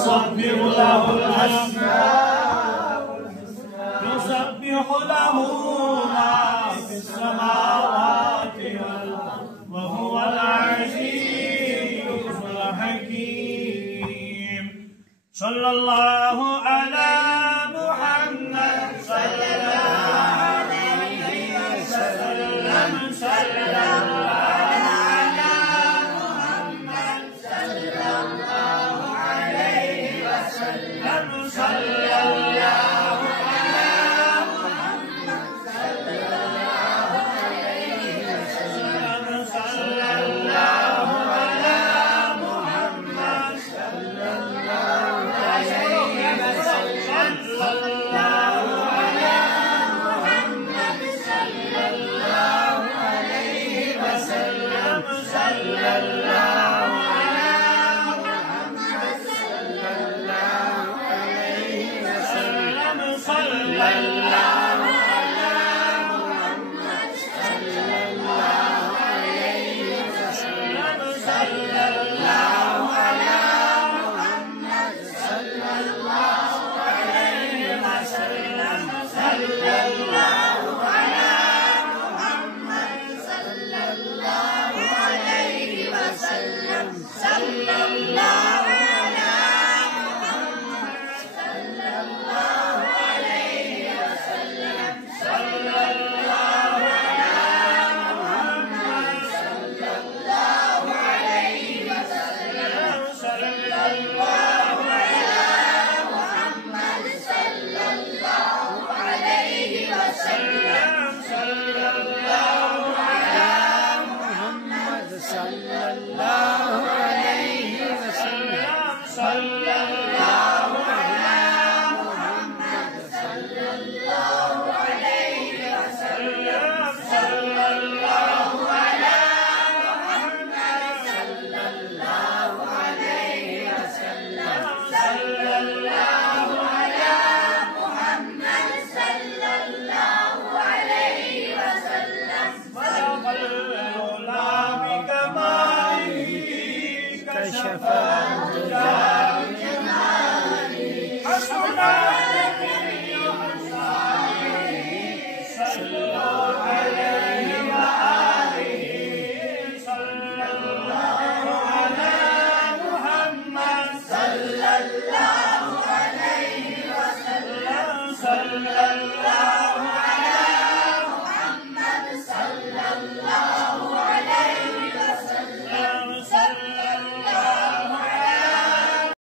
يسبح له الأسماء يسبح له ما في السماوات والأرض وهو العزيز الحكيم. صلى الله على محمد صلى الله عليه وسلم. صلى الله على محمد صلى الله عليه وسلم. صلى الله على محمد صلى الله عليه وسلم. صلى الله على محمد صلى الله عليه وسلم. صلى الله على محمد صلى الله عليه وسلم. صلى الله على محمد صلى الله عليه وسلم. صلى الله على محمد صلى الله عليه وسلم. صلى الله على محمد صلى الله عليه وسلم. صلى الله على محمد صلى الله عليه وسلم. صلى الله على محمد صلى الله عليه وسلم. صلى الله على محمد صلى الله عليه وسلم. صلى الله على محمد صلى الله عليه وسلم. صلى الله على محمد صلى الله عليه وسلم. صلى